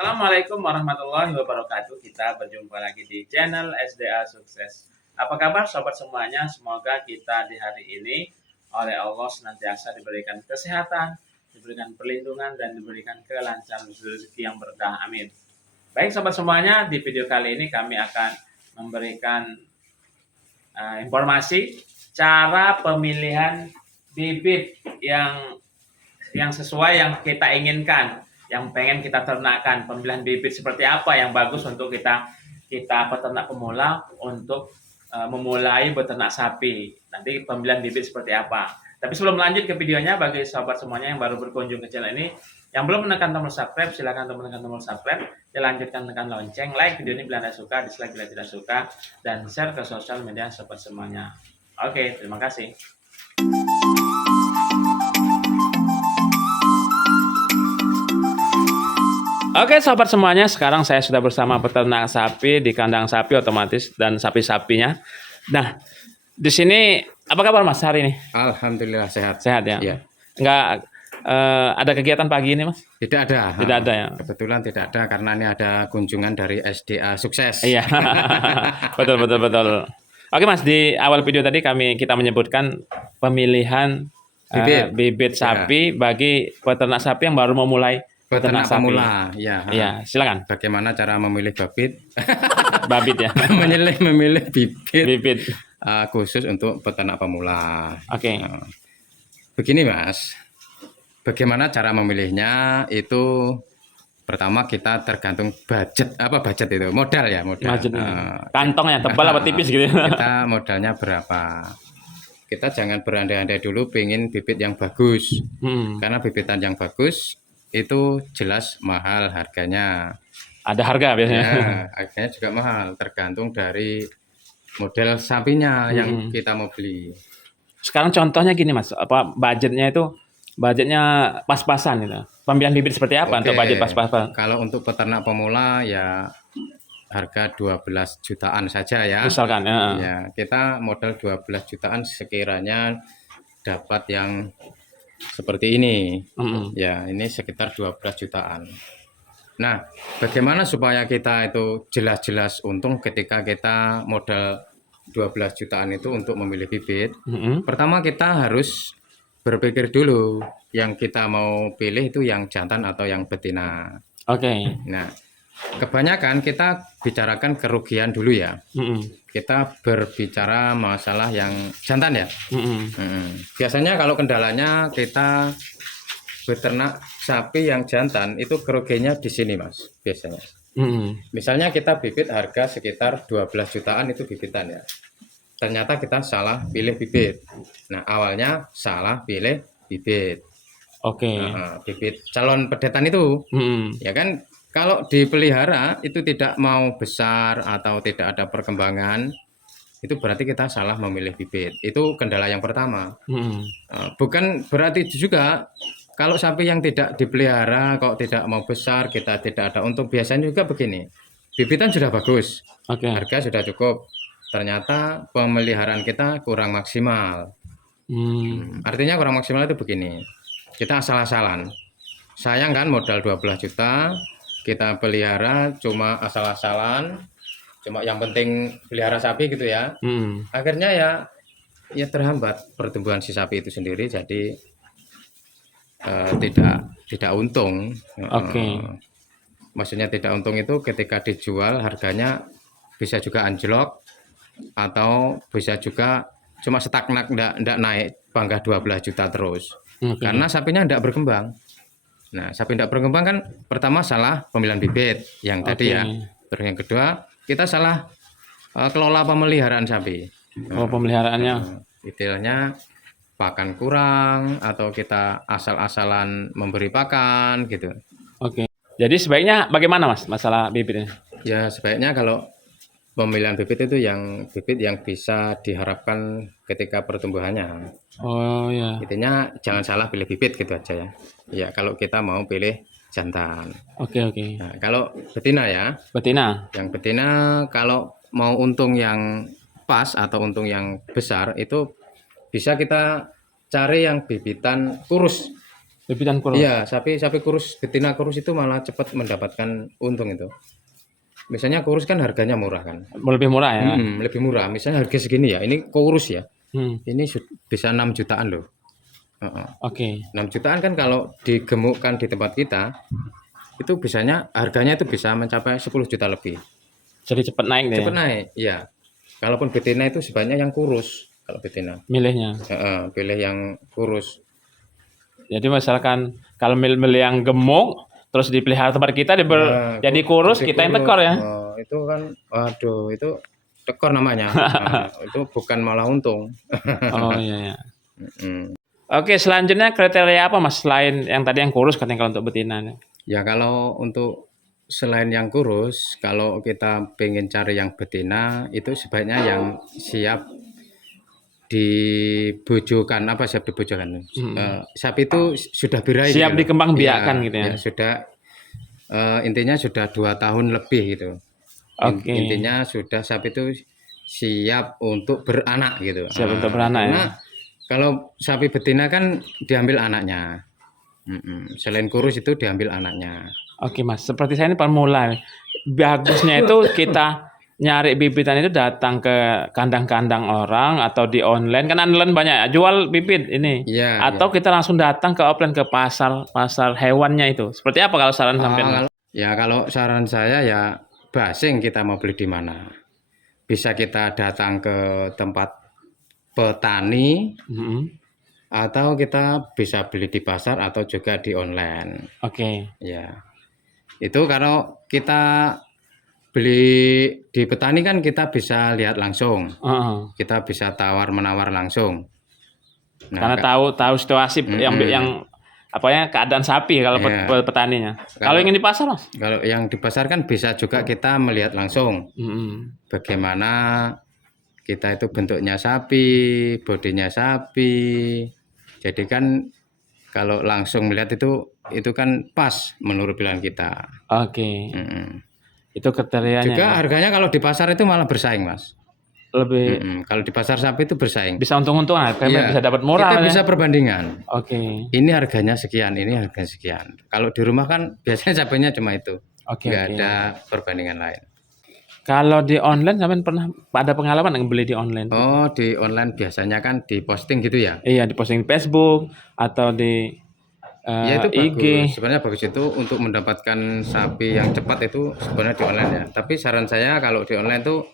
Assalamualaikum warahmatullahi wabarakatuh. Kita berjumpa lagi di channel SDA Sukses. Apa kabar sobat semuanya? Semoga kita di hari ini oleh Allah senantiasa diberikan kesehatan, diberikan perlindungan, dan diberikan kelancaran rezeki yang berkah. Amin. Baik sobat semuanya, di video kali ini kami akan memberikan informasi cara pemilihan bibit yang sesuai yang kita inginkan, yang pengen kita ternakkan. Pemilihan bibit seperti apa yang bagus untuk kita peternak pemula untuk memulai beternak sapi. Nanti pemilihan bibit seperti apa. Tapi sebelum lanjut ke videonya, bagi sahabat semuanya yang baru berkunjung ke channel ini, yang belum menekan tombol subscribe, silakan menekan tombol subscribe. Lanjutkan tekan lonceng, like video ini bila Anda suka, dislike bila tidak suka, dan share ke sosial media sahabat semuanya. Oke, terima kasih. Oke sahabat semuanya, sekarang saya sudah bersama peternak sapi di kandang sapi otomatis dan sapi-sapinya. Nah, di sini apa kabar Mas hari ini? Alhamdulillah sehat. Sehat ya? Ya. Enggak ada kegiatan pagi ini Mas? Tidak ada. Tidak ada ya? Kebetulan tidak ada karena ini ada kunjungan dari SDA Sukses. Iya, betul. Oke Mas, di awal video tadi kita menyebutkan pemilihan bibit sapi bagi peternak sapi yang baru memulai peternak pemula, ya. Iya, silakan. Bagaimana cara memilih babit? Babit ya. memilih bibit khusus untuk peternak pemula. Oke. Begini Mas, bagaimana cara memilihnya itu pertama kita tergantung budget itu modal ya modal. Kantongnya tebal apa tipis gitu? Kita modalnya berapa? Kita jangan berandai-andai dulu pengen bibit yang bagus, karena bibitan yang bagus itu jelas mahal harganya. Ada harga biasanya. Ya, harganya juga mahal, tergantung dari model sapinya yang kita mau beli. Sekarang contohnya gini Mas, budgetnya pas-pasan gitu. Pemilihan bibit seperti apa untuk budget pas-pasan? Kalau untuk peternak pemula ya harga 12 jutaan saja ya. Misalkan ya, kita modal 12 jutaan sekiranya dapat yang seperti ini. Ya, ini sekitar 12 jutaan. Nah, bagaimana supaya kita itu jelas-jelas untung ketika kita modal 12 jutaan itu untuk memilih bibit? Pertama kita harus berpikir dulu yang kita mau pilih itu yang jantan atau yang betina. Oke. Nah, kebanyakan kita bicarakan kerugian dulu ya. Kita berbicara masalah yang jantan ya. Biasanya kalau kendalanya kita beternak sapi yang jantan itu kerugiannya di sini Mas biasanya. Misalnya kita bibit harga sekitar 12 jutaan itu bibitan ya. Ternyata kita salah pilih bibit. Nah, awalnya salah pilih bibit. Oke. Bibit calon pedetan itu. Ya kan kalau dipelihara itu tidak mau besar atau tidak ada perkembangan, itu berarti kita salah memilih bibit. Itu kendala yang pertama. Bukan berarti juga kalau sapi yang tidak dipelihara kok tidak mau besar, kita tidak ada untung. Biasanya juga begini, bibitan sudah bagus, harga sudah cukup, ternyata pemeliharaan kita kurang maksimal. Artinya kurang maksimal itu begini, kita asal-asalan. Sayang kan modal 12 juta, kita pelihara cuma asal-asalan, cuma yang penting pelihara sapi gitu ya. Akhirnya ya terhambat pertumbuhan si sapi itu sendiri, jadi tidak untung. Maksudnya tidak untung itu ketika dijual harganya bisa juga anjlok atau bisa juga cuma stagnan, enggak naik bangga 12 juta terus. Karena sapinya enggak berkembang. Nah, sapi enggak berkembang kan pertama salah pemilihan bibit yang tadi ya. Terus yang kedua kita salah kelola pemeliharaan sapi. Pemeliharaannya detailnya pakan kurang atau kita asal-asalan memberi pakan gitu. Oke. Jadi sebaiknya bagaimana Mas masalah bibit ini? Ya sebaiknya kalau pemilihan bibit itu yang bibit yang bisa diharapkan ketika pertumbuhannya. Oh ya. Intinya jangan salah pilih bibit gitu aja ya. Ya kalau kita mau pilih jantan. Oke. Nah, kalau betina ya. Betina. Yang betina kalau mau untung yang pas atau untung yang besar itu bisa kita cari yang bibitan kurus. bibitan kurus. Iya, sapi kurus, betina kurus itu malah cepat mendapatkan untung itu. Misalnya kurus kan harganya murah kan. Lebih murah ya. Lebih murah. Misalnya harga segini ya, ini kurus ya. Hmm. Ini bisa 6 jutaan loh. Oke. 6 jutaan kan kalau digemukkan di tempat kita, itu harganya itu bisa mencapai 10 juta lebih. Jadi cepat naik deh. Cepat naik, iya. Kalaupun betina itu sebanyak yang kurus, kalau betina. Milihnya. Pilih yang kurus. Jadi misalkan kalau milih yang gemuk terus dipelihara tempat kita jadi kurus, kita yang tekor ya. Itu kan waduh, itu tekor namanya. Itu bukan malah untung. Oh iya. Oke, selanjutnya kriteria apa Mas selain yang tadi yang kurus katanya kalau untuk betina? Ya kalau untuk selain yang kurus, kalau kita pengen cari yang betina itu sebaiknya yang siap dibojokan. Apa siap dibojokan? Sapi itu sudah birahi. Siap gitu. dikembang biakan gitu ya. Sudah intinya sudah 2 tahun lebih gitu. Oke. Intinya sudah sapi itu siap untuk beranak gitu. Siap untuk beranak karena ya. Kalau sapi betina kan diambil anaknya. Selain kurus itu diambil anaknya. Oke Mas, seperti saya ini pemula. Bagusnya itu kita nyari bibitan itu datang ke kandang-kandang orang atau di online, kan online banyak jual bibit ini. Iya, atau kita langsung datang ke offline ke pasar hewannya itu. Seperti apa kalau saran sampean? Kalau saran saya ya basing kita mau beli di mana. Bisa kita datang ke tempat petani atau kita bisa beli di pasar atau juga di online. Oke. Ya. Itu kalau kita beli di petani kan kita bisa lihat langsung. Kita bisa tawar-menawar langsung. Karena tahu situasi yang apa ya keadaan sapi kalau petaninya. Kalau ingin di pasar Mas? Kalau yang di pasar kan bisa juga kita melihat langsung. Bagaimana kita itu bentuknya sapi, bodinya sapi. Jadi kan kalau langsung melihat itu kan pas menurut pilihan kita. Oke. Itu kriterianya. Juga harganya kalau di pasar itu malah bersaing, Mas. Lebih. Kalau di pasar sapi itu bersaing. Bisa untung-untungan, bisa dapat murah. Kita bisa perbandingan. Oke. Ini harganya sekian, ini harga sekian. Kalau di rumah kan biasanya sapinya cuma itu. Nggak ada perbandingan lain. Kalau di online sampean pernah ada pengalaman nggak beli di online? Oh, di online biasanya kan di posting gitu ya? Iya, di posting Facebook atau di ya itu IG. Bagus. Sebenarnya bagus itu untuk mendapatkan sapi yang cepat itu sebenarnya di online ya. Tapi saran saya kalau di online tuh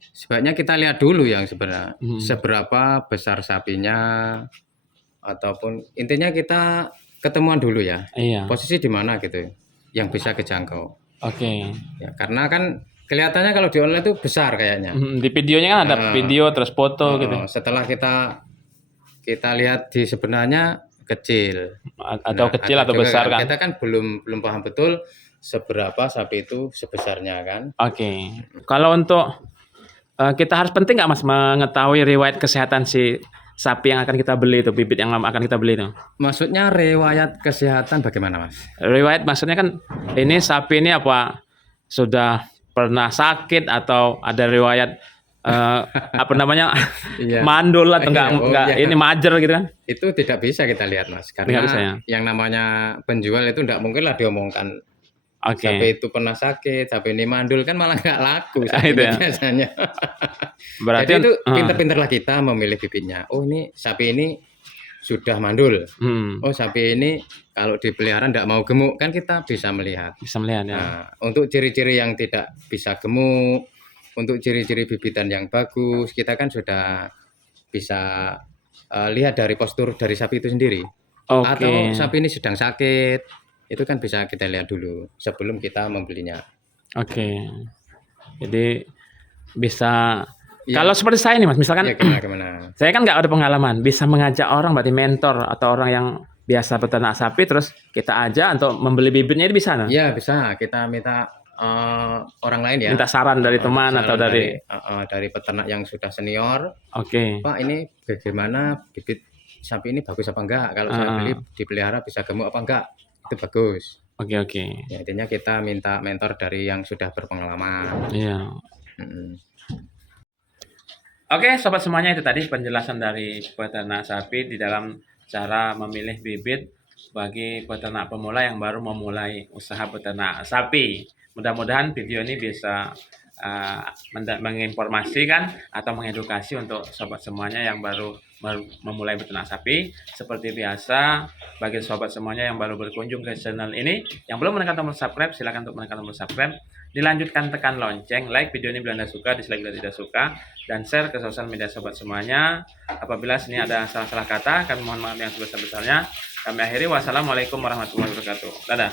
sebaiknya kita lihat dulu yang sebenarnya seberapa besar sapinya, ataupun intinya kita ketemuan dulu ya. Iya. Posisi di mana gitu yang bisa kejangkau. Oke. Ya, karena kan kelihatannya kalau di online itu besar kayaknya. Di videonya kan ada video terus foto gitu. Setelah kita lihat di sebenarnya kecil atau kecil atau besar kan. Kita kan belum paham betul seberapa sapi itu sebesarnya kan. Oke. Kalau untuk kita harus penting nggak Mas mengetahui riwayat kesehatan si sapi yang akan kita beli itu, bibit yang akan kita beli itu? Maksudnya riwayat kesehatan bagaimana Mas? Riwayat maksudnya kan ini sapi ini apa sudah pernah sakit atau ada riwayat apa namanya mandul atau enggak ini majer gitu kan? Itu tidak bisa kita lihat Mas, karena bisa, ya? Yang namanya penjual itu enggak mungkin lah diomongkan. Sapi itu pernah sakit, sapi ini mandul kan malah nggak laku sapi itu biasanya. Berarti jadi itu pinter-pinterlah kita memilih bibitnya. Oh ini sapi ini sudah mandul. Oh sapi ini kalau dipelihara enggak mau gemuk kan kita bisa melihat. Bisa melihat ya. Nah, untuk ciri-ciri yang tidak bisa gemuk, untuk ciri-ciri bibitan yang bagus, kita kan sudah bisa lihat dari postur dari sapi itu sendiri. Atau sapi ini sedang sakit, itu kan bisa kita lihat dulu sebelum kita membelinya. Jadi bisa kalau seperti saya nih Mas, misalkan gimana? Saya kan nggak ada pengalaman, bisa mengajak orang berarti mentor atau orang yang biasa peternak sapi terus kita ajak untuk membeli bibitnya itu bisa? Iya bisa, kita minta orang lain ya. Minta saran dari teman atau dari peternak yang sudah senior. Pak ini bagaimana bibit sapi ini bagus apa enggak? Kalau saya beli dipelihara bisa gemuk apa enggak? Itu bagus. Ya, intinya kita minta mentor dari yang sudah berpengalaman. Iya. Oke, sobat semuanya, itu tadi penjelasan dari peternak sapi di dalam cara memilih bibit bagi peternak pemula yang baru memulai usaha peternak sapi. Mudah-mudahan video ini bisa menginformasikan atau mengedukasi untuk sobat semuanya yang baru memulai beternak sapi. Seperti biasa, bagi sobat semuanya yang baru berkunjung ke channel ini, yang belum menekan tombol subscribe, silakan untuk menekan tombol subscribe. Dilanjutkan tekan lonceng, like video ini bila Anda suka, dislike bila tidak suka, dan share ke sosial media sobat semuanya. Apabila sini ada salah-salah kata, kami mohon maaf yang sebesar-besarnya. Kami akhiri, wassalamualaikum warahmatullahi wabarakatuh. Dadah.